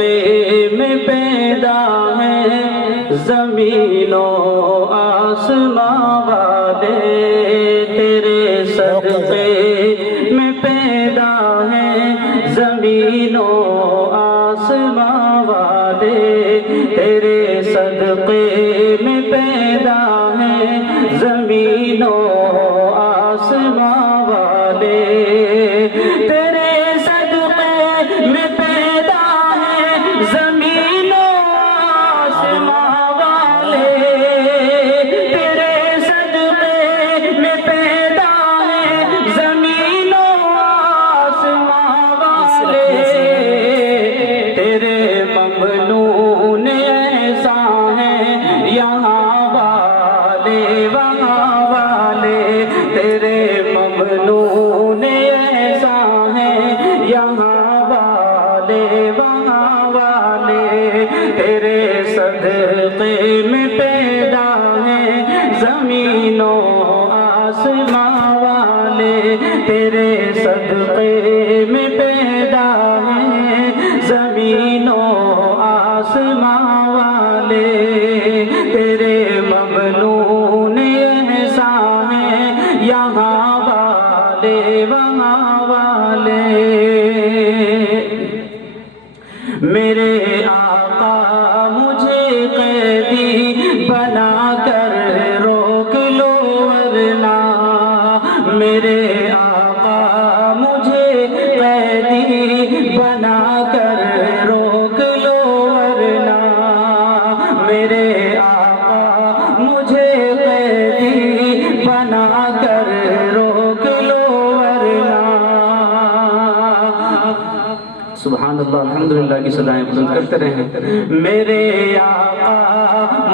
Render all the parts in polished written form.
میں پیدا ہے زمین و آسمان والے، تیرے صدقے میں پیدا ہے زمین و آسمان والے، تیرے صدقے میں پیدا ہے زمین و آسمان والے، تیرے صدقے میں پیدا ہے زمین و آسمان والے، تیرے صدقے میں پیدا ہے زمین و آسمان والے، تیرے ممنون احسان ہیں یہاں والے وہاں والے، تیرے ممنون احسان ہیں یہاں والے وہاں والے، تیرے صدقے میں پیدا ہے زمین و آسمان والے، تیرے صدقے میں پیدا ہے زمین و آسمان والے، تیرے ممنون احسان ہیں یہاں والے وہاں والے، میرے آقا مجھے قیدی بنا کر روک لو ورنہ، میرے آقا مجھے قیدی بنا کر روک لو ورنہ، میرے آقا مجھے قیدی بنا کر روک لو ورنہ، سبحان اللہ الحمدللہ کی صدائیں بلند کرتے رہیں، میرے آقا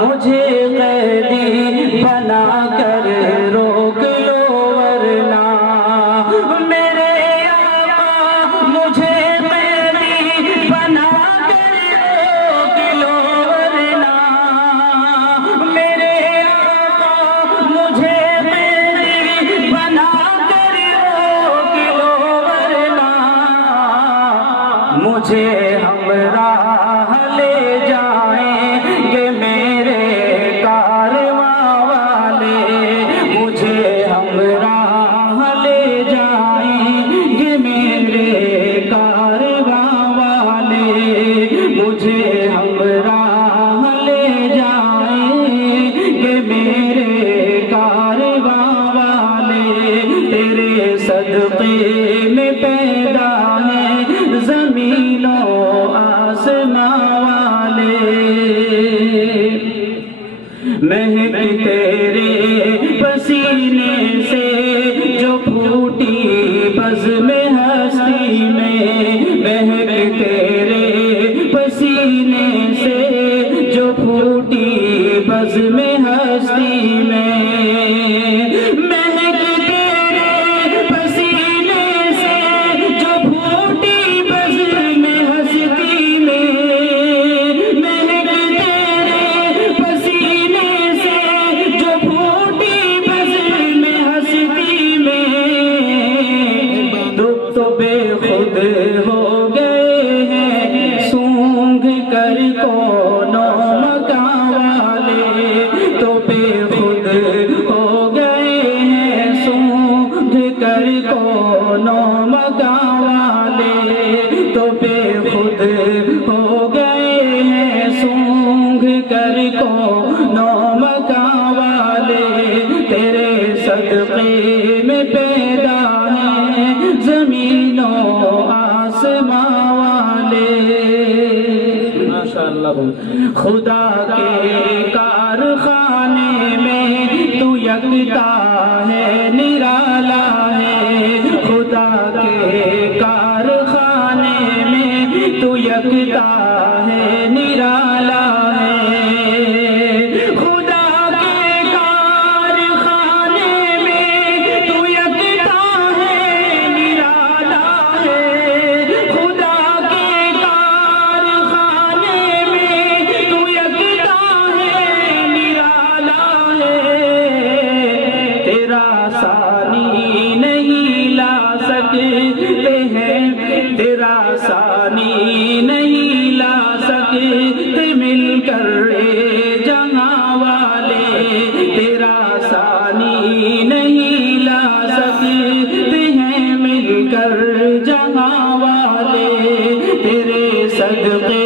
مجھے قیدی بنا کر روک لو ورنہ، میرے آقا مجھے قیدی بنا کر روک لو ورنہ، میرے آقا مجھے قیدی بنا کر روک لو ورنہ، مجھے ہمراہ لے جائیں گے میرے کارواں والے، مجھے ہمراہ لے جائیں گے میرے کارواں والے، مجھے ہمراہ لے جائیں گے میرے کارواں والے، تیرے صدقے میں پیدا ہے زمین و آسمان والے، مہک تیرے پسینے سے جو پھوٹی بزم ہستی میں، مہک تیرے پسینے سے جو پھوٹی بزم ہستی میں، مہک تیرے پسینے سے جو پھوٹی بزم ہستی میں، مہک تیرے پسینے سے جو پھوٹی بزم ہستی میں، دکھ تو بے خود ہو گئے ہیں سونگھ کر کونوں مکان والے، تو بے خود ہو گئے ہیں سونگھ کر کونوں مکان والے، تو بے خود ہو گئے ہیں سونگھ کر کونوں مکان والے، تیرے صدقے میں پیدا ہے زمین و آسمان والے، ماشاءاللہ، خدا کے کارخانے میں تو یکتا ہے نرالا ہے، خدا کے کارخانے میں تو یکتا ہے نرالا ہے، خدا کے کارخانے میں تو یکتا ہے نرالا ہے، خدا کے کارخانے میں تو یکتا ہے نرالا ہے، تیرا ثانی نہیں لا سکتے ہیں، تیرا ثانی نہیں لا صدقے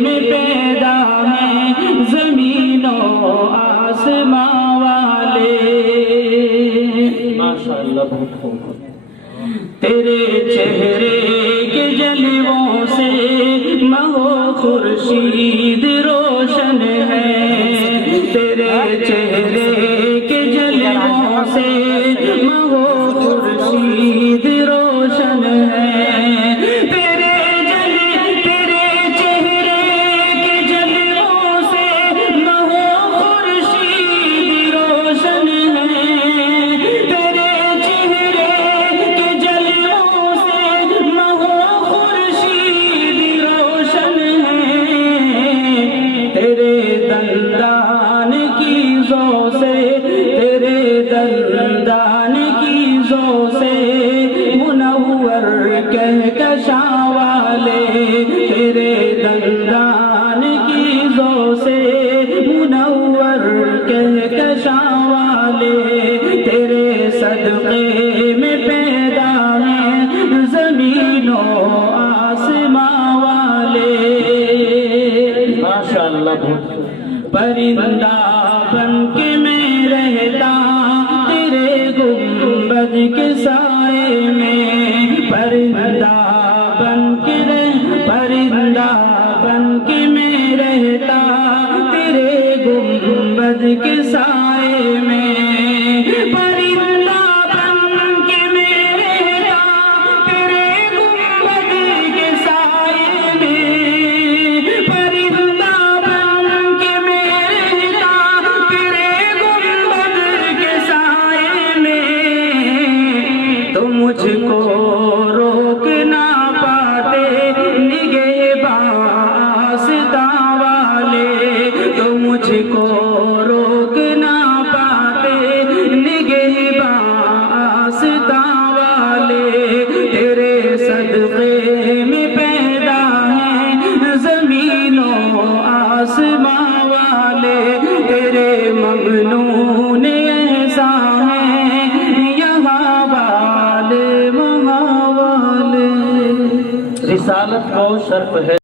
میں پیدا ہیں زمین و آسمان والے. ماشاءاللہ بہت خوب. تیرے چہرے کے جلووں سے مہو خورشید روشن ہے. تیرے چہرے کے جلووں سے مہو خورشید روشن ہے. تیرے چہرے کے جلووں سے مہو خورشید روشن ہے. تیرے چہرے کے جلووں سے مہو خورشید روشن ہے. تیرے دندان کی ذو سے تیرے دندان کی ذو سے منور کہکشاں والے. تیرے دندان کی ذو سے منور کہکشاں والے. تیرے صدقے میں پیدا ہیں زمین و آسمان والے. ماشاءاللہ بہت. پرندہ بن کے میں رہتا تیرے گنبد کے سائے میں. پرندہ بن کے میں رہتا تیرے گنبد کے سائے میں. پرندہ بن کے میں رہتا تیرے گنبد کے سائے میں. پرندہ بن کے میں رہتا تیرے گنبد کے سائے میں. تو مجھ کو روک نہ پاتے نگہباں آستاں والے. تو مجھ کو روک نہ پاتے نگہباں آستاں والے. تیرے صدقے میں پیدا ہیں زمین و آسمان والے. تیرے ممنون احسان ہیں یہاں والے وہاں والے. رسالت کو شرف ہے.